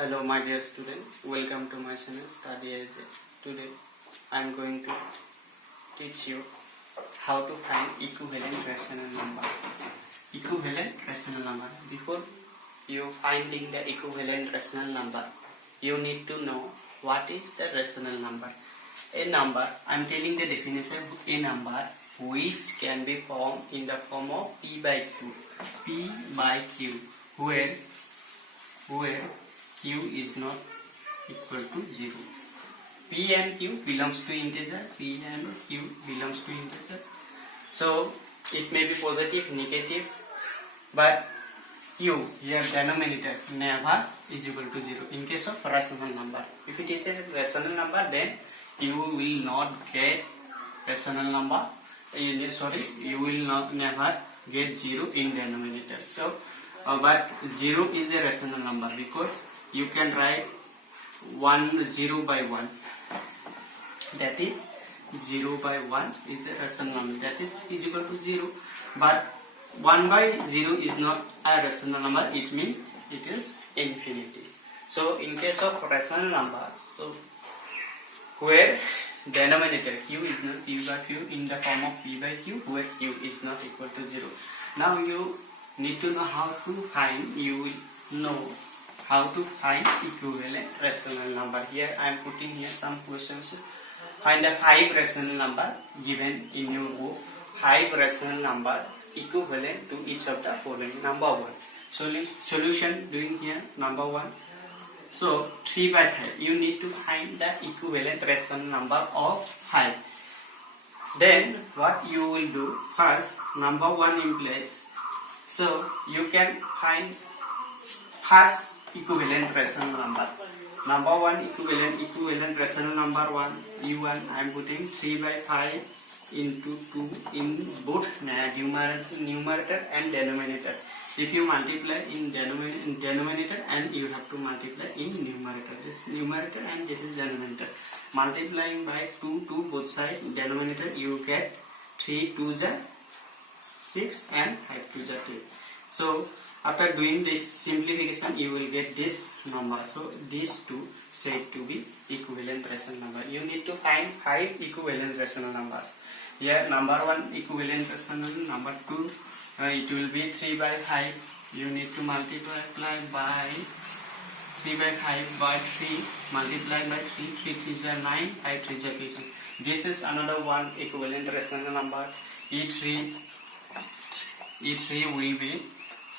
Hello my dear student, welcome to my channel Study as a. Today I am going to teach you how to find equivalent rational number. Equivalent rational number. Before you finding the equivalent rational number, you need to know what is the rational number. A number, I am telling the definition of a number which can be formed in the form of p by q. P by q, where q is not equal to 0. P and q belongs to integer. P and q belongs to integer. So it may be positive, negative, but q here denominator never is equal to 0 in case of rational number. If it is a rational number, then you will not get rational number. You will never get 0 in denominator. So but 0 is a rational number because you can write 0 by 1. That is 0 by 1 is a rational number. That is equal to 0. But 1 by 0 is not a rational number. It means it is infinity. So in case of rational number, so where denominator q is not p by q in the form of p by q, where q is not equal to 0. Now you need to know how to find. You will know how to find equivalent rational number. Here I am putting here some questions. Find a 5 rational number given in your book. 5 rational numbers equivalent to each of the following. Number 1. Solution doing here. Number 1. So 3 by 5. You need to find the equivalent rational number of 5. Then what you will do? First, number 1 in place. So you can find first equivalent rational number. Number 1 equivalent rational number 1. U1 I am putting 3 by 5 into 2 in both numerator and denominator. If you multiply in denominator and you have to multiply in numerator. This is numerator and this is denominator. Multiplying by 2 to both sides denominator, you get 3 2s are 6 and 5 2s are 2. So after doing this simplification, you will get this number. So these two said to be equivalent rational number. You need to find 5 equivalent rational numbers. Here number 1 equivalent rational number 2, it will be 3 by 5. You need to multiply by 3 by 5 by 3, multiply by 3, 3 3s are 9, 5 3s are 15. This is another one equivalent rational number. E3 will be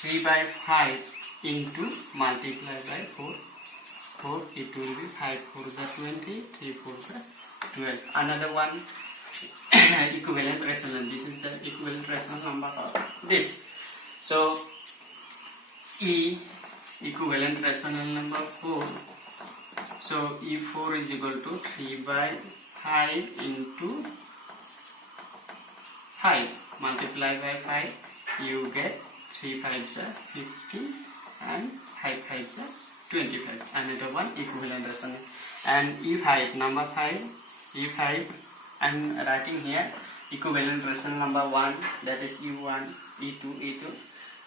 3 by 5 into multiply by 4, it will be 5 4s are 20, 3 4s are 12. Another one equivalent rational. This is the equivalent rational number of this. So E equivalent rational number 4. So E4 is equal to 3 by 5 into 5. Multiply by 5, you get 3 5s are 50 and 5 5s are 25. Another one equivalent rational. And E5 number 5, E5 I am writing here equivalent rational number 1, that is E1, E2,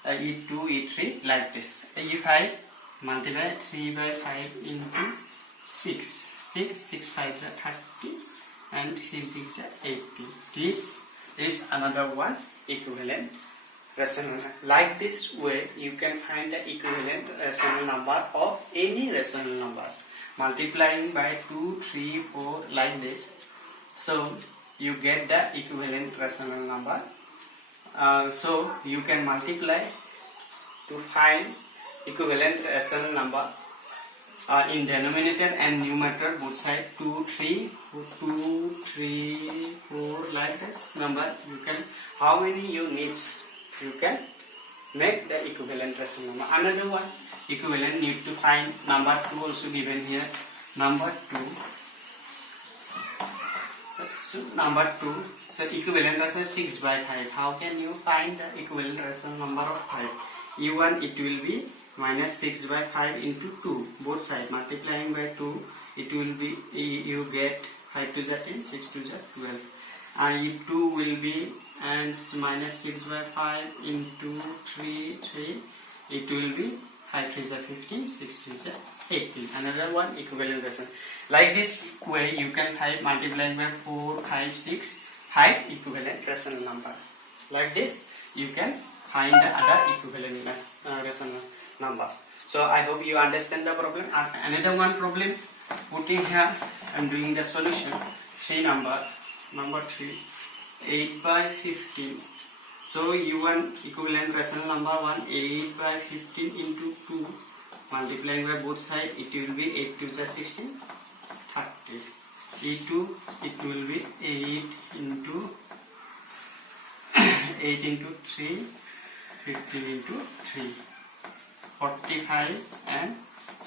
E2, E3 like this. E5 multiply 3 by 5 into 6, 6 5s are 30 and 3 6 are 80. This is another one equivalent rational number. Like this way you can find the equivalent rational number of any rational numbers. Multiplying by 2, 3, 4 like this. So you get the equivalent rational number. So you can multiply to find equivalent rational number in denominator and numerator both sides. 2 3 4 like this number. You can, how many you need, you can make the equivalent rational number. Another one equivalent need to find. Number 2 also given here. Number 2. So number 2. So equivalent rational 6 by 5. How can you find the equivalent rational number of 5? E1 it will be minus 6 by 5 into 2. Both sides multiplying by 2. It will be, you get 5 2s are 10, 6 2s are 12. And E2 will be and minus 6 by 5 into 3, 3. It will be 5 3 is 15, 6 3 is 18. Another one equivalent rational. Like this way you can find multiplying by 4, 5, 6, 5 equivalent rational number. Like this you can find the other equivalent rational numbers. So I hope you understand the problem. Another one problem putting here, I am doing the solution. 3 number 3, 8 by 15. So you want equivalent rational number 1, 8 by 15 into 2, multiplying by both sides, it will be 8 to the 16, 30. E2, it will be 8 into 8 into 3, 15 into 3, 45 and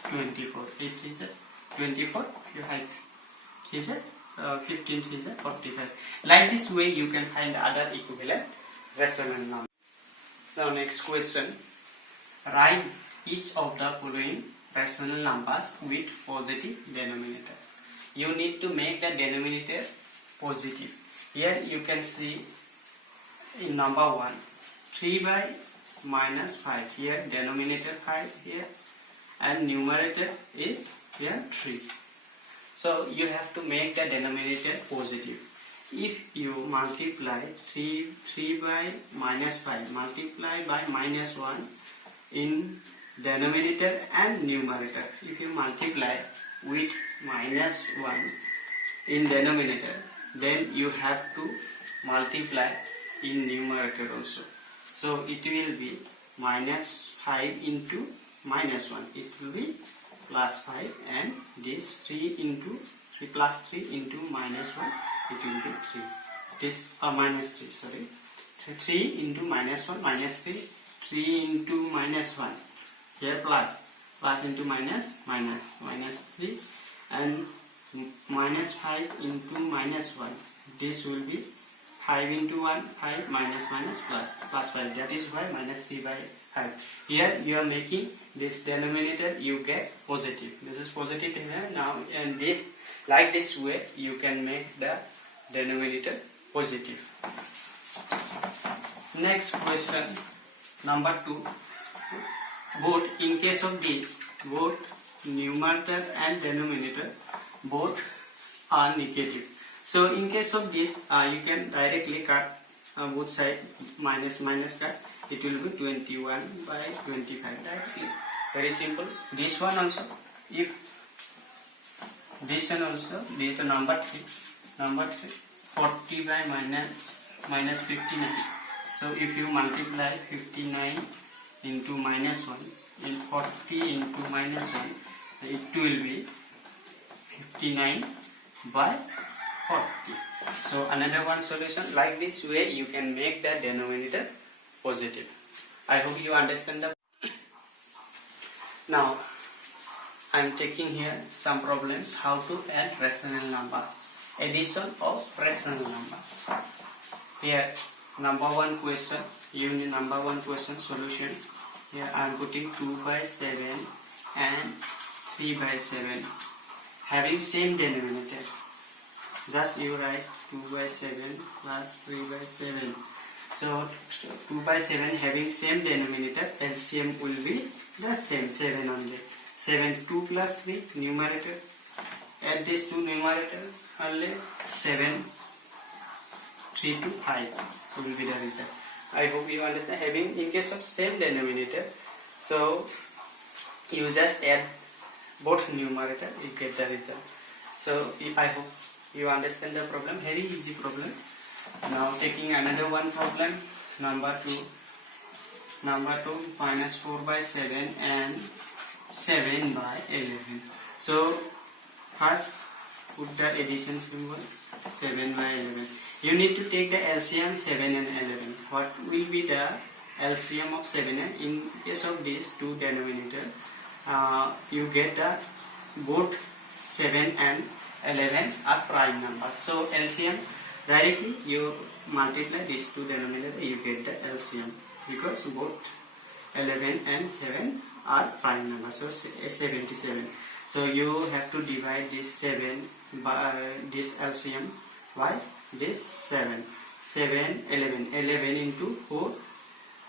24. 8 is 24, 5 is 15 is 45. Like this way you can find other equivalent rational number. Now next question. Write each of the following rational numbers with positive denominators. You need to make the denominator positive. Here you can see in number 1, 3 by minus 5. Here denominator 5 here and numerator is here 3. So you have to make the denominator positive. If you multiply 3 by minus 5, multiply by minus 1 in denominator and numerator. If you multiply with minus 1 in denominator, then you have to multiply in numerator also. So it will be minus 5 into minus 1. It will be plus 5, and this 3 into 3 plus 3 into minus 1, it will be 3. This minus 3, sorry. 3 into minus 1, minus 3, 3 into minus 1. Here plus into minus, minus 3, and minus 5 into minus 1. This will be 5 into 1, 5, minus plus 5. That is why minus 3 by 5. Here you are making this denominator, you get positive. This is positive here now, and like this way you can make the denominator positive. Next question, number 2. Both in case of this, both numerator and denominator both are negative. So in case of this, you can directly cut both sides, minus cut. It will be 21 by 25. That's it. Very simple. This one also, if this one also, this is number 3, 40 by minus 59. So if you multiply 59 into minus 1 and 40 into minus 1, it will be 59 by 40. So another one solution. Like this way you can make the denominator positive. I hope you understand the. Now I am taking here some problems how to add rational numbers, addition of rational numbers. Here number 1 question, unit number 1 question solution. Here I am putting 2 by 7 and 3 by 7 having same denominator. Just you write 2 by 7 plus 3 by 7. So 2 by 7 having same denominator, LCM will be the same, 7 only. 7, 2 plus 3 numerator. Add this to numerator only. 7, 3 to 5 will be the result. I hope you understand. Having in case of same denominator, so you just add both numerator, you get the result. So I hope you understand the problem. Very easy problem. Now taking another one problem, number 2, minus 4 by 7 and 7 by 11. So first put the addition symbol, 7 by 11. You need to take the LCM 7 and 11. What will be the LCM of 7 and in case of these two denominator, you get both 7 and 11 are prime numbers. So LCM, directly you multiply these two denominators, you get the LCM because both 11 and 7 are prime numbers. So 77. So you have to divide this 7 by this LCM by this 7. 7, 11. 11 into 4.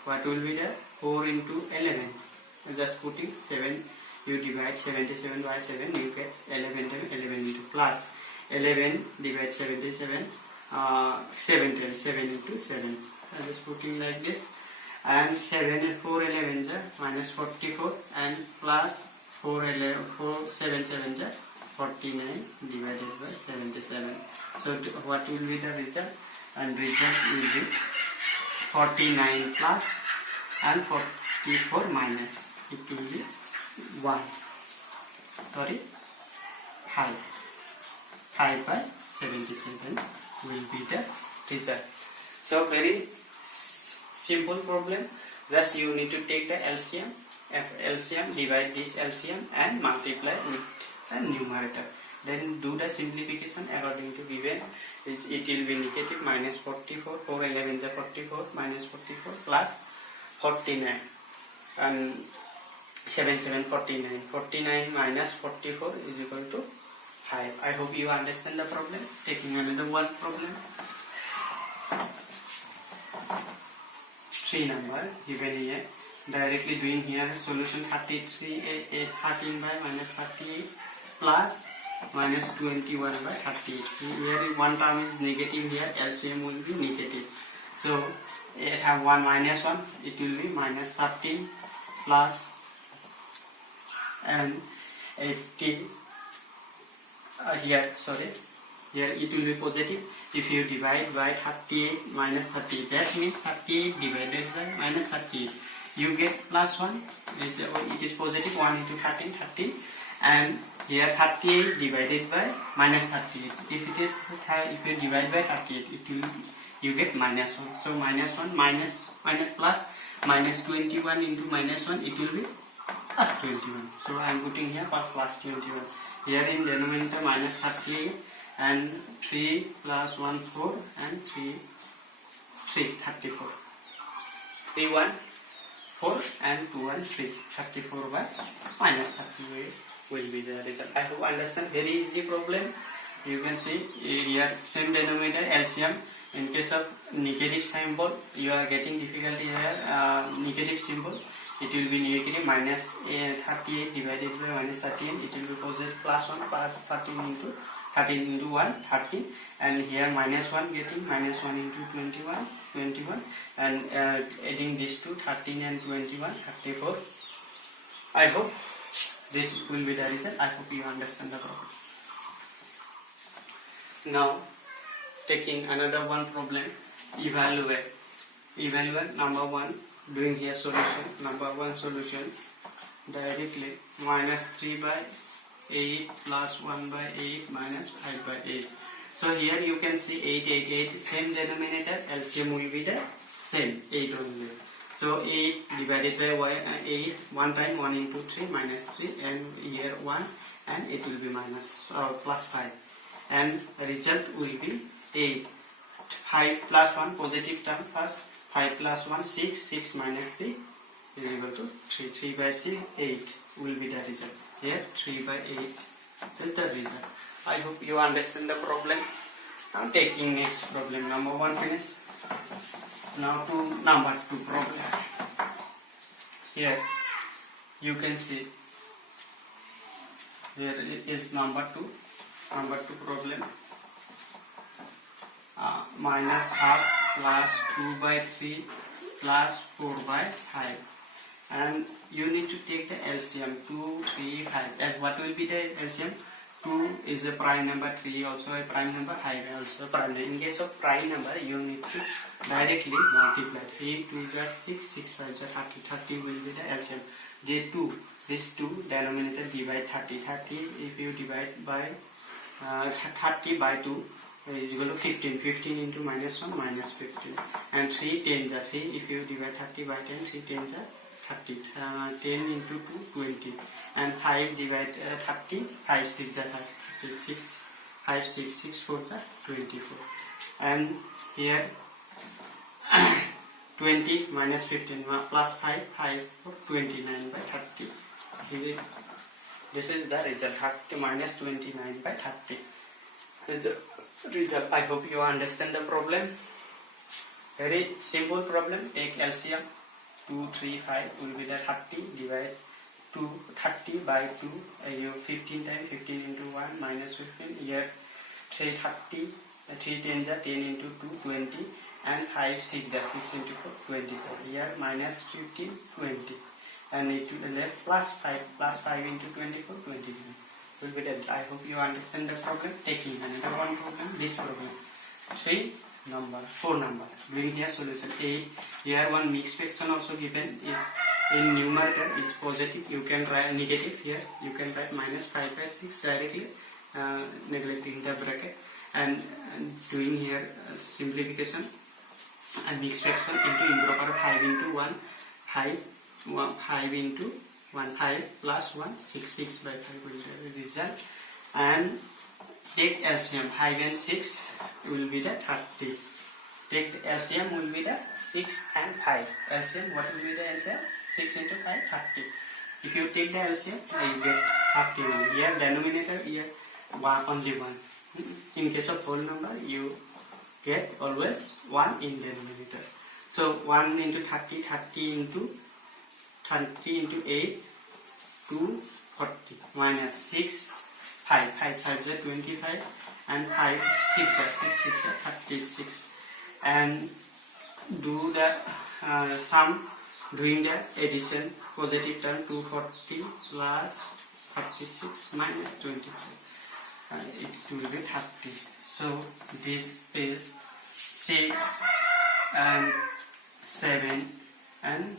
What will be the 4 into 11? just putting 7, you divide 77 by 7, you get 11 times 11 into plus 11 divide 77, 7 times 7 into 7. I'm just putting like this, and 7 and 4 11 minus 44 and plus 4 7 7 49 divided by 77. So what will be the result? And result will be 49 plus and 44 minus, it will be 1, sorry 5 by 77 will be the result. So very simple problem, just you need to take the LCM, divide this LCM and multiply with the numerator, then do the simplification according to given. It will be negative minus 44, 4 11 44 minus 44 plus 49 and 7 7 49, 49 minus 44 is equal to 5. I hope you understand the problem. Taking another one problem, 3 number given here, directly doing here solution 33 13 by minus 38 plus minus 21 by 38. Here one term is negative, here LCM will be negative, so it have 1 minus 1, it will be minus 13 plus and 80 here it will be positive. If you divide by 38 minus 38, that means 38 divided by minus 38, you get plus 1, it is positive, 1 into 13 30, and here 38 divided by minus 38, if you divide by 38, you get minus 1, so minus 1 minus plus minus 21 into minus 1, it will be plus 21, so I am putting here for plus 21. Here in denominator minus 38 and 3 plus 1 4 and 3 34, 3 1 4 and 2 1 3, 34 by minus 38 will be the result. I hope you understand, very easy problem. You can see here same denominator LCM. In case of negative symbol, you are getting difficulty here, negative symbol, it will be negative minus 38 divided by minus 13, it will be positive plus 1 plus 13 into 1 13, and here minus 1 getting minus 1 into 21 and adding this to 13 and 21 34. I hope this will be the result. I hope you understand the problem. Now taking another one problem, evaluate number 1, doing here solution, number 1 solution directly, minus 3 by 8 plus 1 by 8 minus 5 by 8. So here you can see 8 8 8, same denominator, LCM will be the same, 8 only. So 8 divided by 8, 1 time 1 into 3 minus 3, and here 1, and it will be minus plus 5, and result will be 8. 5 plus 1 positive term first, 5 plus 1 6, 6 minus 3 is equal to 3, 3 by 6 8 will be the result. Here 3 by 8 is the result. I hope you understand the problem. Now taking next problem, number 1 finish. Now to number 2 problem. Here you can see, here is number 2 problem. Minus half plus 2 by 3 plus 4 by 5, and you need to take the LCM 2 3 5, and what will be the LCM? 2 is a prime number, 3 also a prime number, 5 also a prime number. In case of prime number, you need to directly multiply. 3 2 is 6, 6 5 is 30, 30 will be the LCM. This 2 denominator divide 30, 30 if you divide by 30 by 2 is equal to 15, 15 into minus 1 minus 15, and 3 10s are 3, if you divide 30 by 10, 3 10s are 30, 10 into 2 20, and 5 divide 30, 5 6 are 36, 5 6 6 4 are 24, and here 20 minus 15 plus 5 5 4 29 by 30. Here this is the result, 30 minus 29 by 30 is the result. I hope you understand the problem. Very simple problem. Take LCM 2, 3, 5 will be the 30, divide 2, 30 by 2, you 15 times, 15 into 1 minus 15, here 3 30, 3 tens are 10 into 2, 20, and 5 6 are 6 into 4, 24, here minus 15, 20, and it will be left plus 5 into 24, 22. Will be done. I hope you understand the problem. Taking another one problem, this problem. 4 number. Doing here solution. Here one mixed fraction also given is in numerator is positive. You can write negative here. You can write minus 5 by 6 directly, neglecting the bracket. And doing here simplification and mixed fraction into improper 5 into 1, 5 into 1, 5 plus 1, 6 by 5 will be the result. And take LCM, 5 and 6 will be the 30. Take the LCM will be the 6 and 5. LCM, what will be the answer? 6 into 5, 30. If you take the LCM, you get 30 only. Here denominator, here only 1. In case of whole number, you get always 1 in denominator. So 1 into 30, 30 into 8, 240 minus 6, 5 is 25, and 5 6 is 36, and do the sum, doing the addition, positive term 240 plus 36 minus 25, it will be 30. So this is 6 and 7 and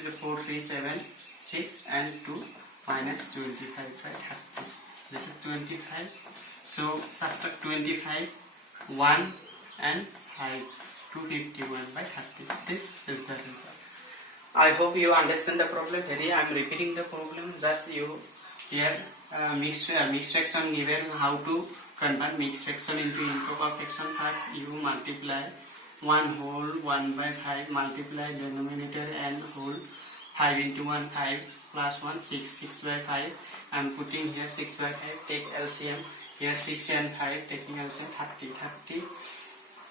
4, 3, 7, 6 and 2 minus 25 by 30. This is 25. So subtract 25, 1 and 5, 251 by 30. This is the result. I hope you understand the problem. Here I am repeating the problem. Just you here mixed fraction given, how to convert mixed fraction into improper fraction. First you multiply 1 whole 1 by 5, multiply denominator and whole, 5 into 1 5 plus 1 6 by 5. I am putting here 6 by 5. Take LCM. Here 6 and 5 taking LCM 30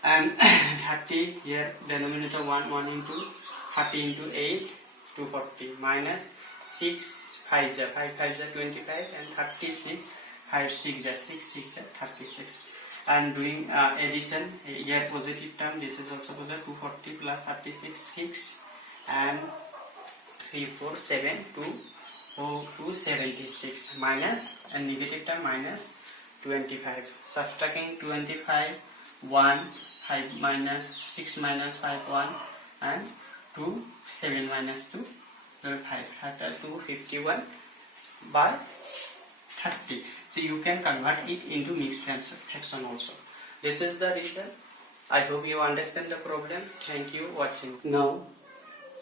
and 30 here denominator 1 into 30 into 8 240 minus 6 5 is 25 and 36 5 6 is 6 is 36. And doing addition, here positive term, this is also positive, 240 plus 36 6 and 3 4 7 276 minus, and negative term minus 25. Subtracting 25 1 5 minus 6 minus 5 1 and 2 7 minus 2 5 251 by 30. So you can convert it into mixed fraction also. This is the result. I hope you understand the problem. Thank you for watching. Now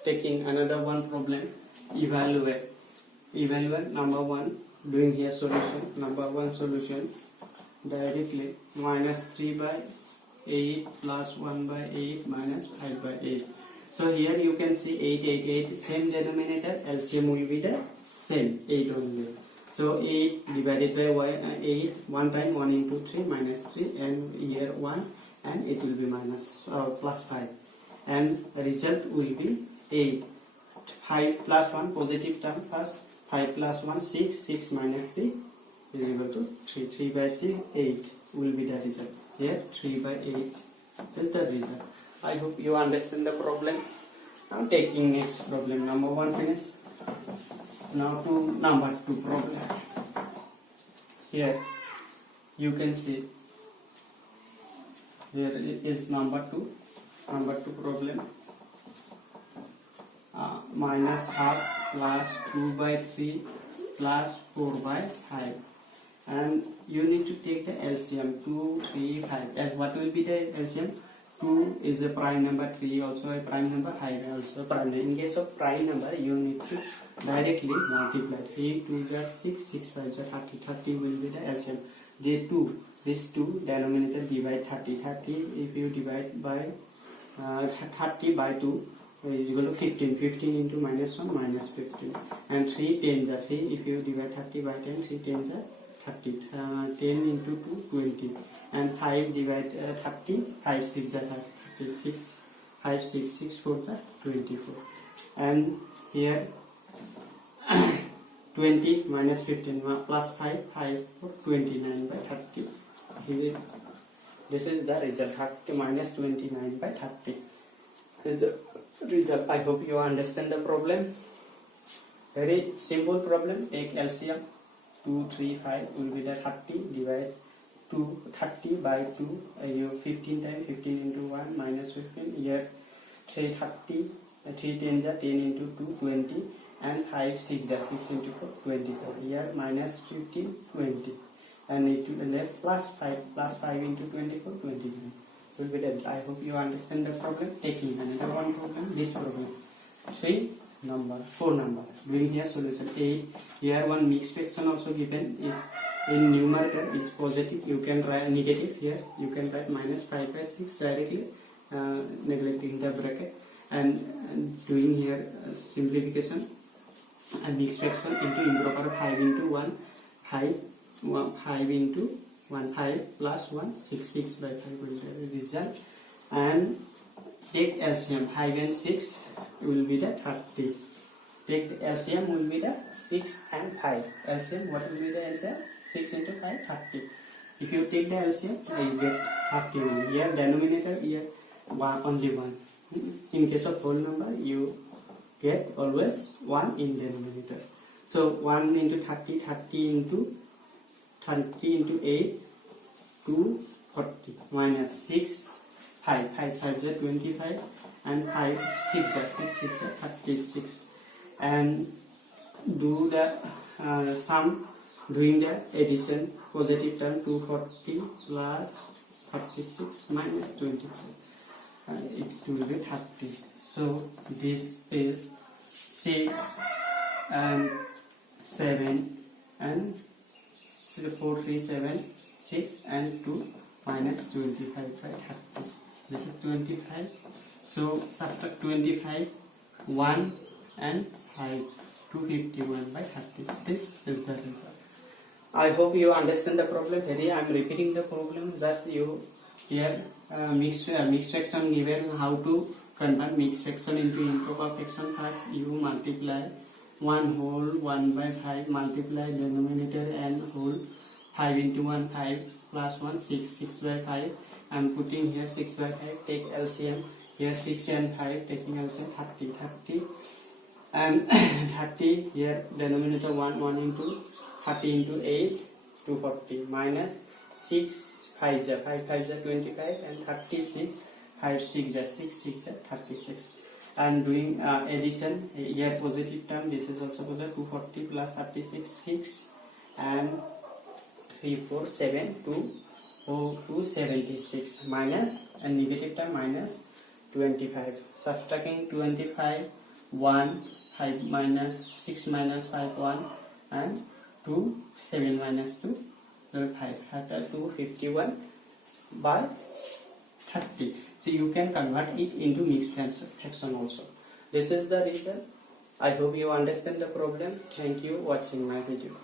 taking another one problem. Evaluate number 1. Doing here solution. Number 1 solution directly. Minus 3 by 8 plus 1 by 8 minus 5 by 8. So here you can see 8 same denominator. LCM will be the same 8 only. So 8 divided by 8, 1 time 1 into 3 minus 3, and here 1, and it will be minus plus 5, and result will be 8. 5 plus 1 positive term first, 5 plus 1 6 minus 3 is equal to 3 by 6 8 will be the result. Here 3 by 8 is the result. I hope you understand the problem. Now taking next problem, number 1 finish. Now to number 2 problem. Here you can see, here is number 2 problem. Minus half plus 2 by 3 plus 4 by 5, and you need to take the LCM 2 3 5. And what will be the LCM? 2 is a prime number, 3 also a prime number, 5 also a prime number. In case of prime number, you need to directly multiply. 3 2 is 6 5 is 30 will be the LCM. This 2 denominator divide 30 if you divide by 30 by 2 is equal to 15 into minus 1 minus 15, and 3 tens are 3 if you divide 30 by 10, 3 tens are 30, 10 into 2 20, and 5 divide 30, 5 6 are 36, 5 6 6 4 are 24. and here 20 minus 15 plus 5, 5 for 29 by 30. This is the result. 30 minus 29 by 30 is the result. I hope you understand the problem. Very simple problem. Take LCM. 2, 3, 5 will be the 30. Divide 2, 30 by 2. You 15 times 15 into 1 minus 15. Here 3 30. 3 10 are 10 into 2 20. And 5 6 are 6 into 4 24. Here minus 15 20. And it will be left plus 5 into 24 29 will be that. I hope you understand the problem. Taking another one problem, this problem 3 number 4 number, doing here solution 8. Here one mixed fraction also given is in numerator is positive, you can write negative. Here you can write minus 5 by 6 directly, neglecting the bracket, and doing here simplification and mixed fraction into improper 5 into 1 5 into 1 5 plus 1 6 6 by 5 will be the result. And take LCM 5 and 6 will be the 30. Take the LCM will be the 6 and 5. LCM, what will be the answer? 6 into 5 30. If you take the LCM, you get 30 only. Here denominator, here only 1. In case of whole number, you get always 1 in denominator. So 1 into 30, 30 into 8, 240 minus 6, 5 5 is 25, and 5 6 is 36. And do the sum, doing the addition, positive term 240 plus 36 minus 25. It will be 30. So this is 6 and 7 and 4 3 7 6 and 2 minus 25 by 30. This is 25. So subtract 25, 1 and 5, 251 by 30. This is the result. I hope you understand the problem. Here I am repeating the problem. Just you here mixed fraction given, how to convert mixed fraction into improper fraction. First you multiply 1 whole 1 by 5, multiply denominator and whole 5 into 1 5 plus 1 6 6 by 5. I am putting here 6 by 5. Take LCM. Here 6 and 5 taking LCM 30 and 30. Here denominator 1 into 30 into 8 240 minus 6 5 5 25 and 36 5 6 6 36. And doing addition, here positive term, this is also positive, 240 plus 36 6 and 3 4 7 276 minus, and negative term minus 25. Subtracting 25 1 5 minus 6 minus 5 1 and 2 7 minus 2 5 251 by 30. So you can convert it into mixed fraction also. This is the result. I hope you understand the problem. Thank you for watching my video.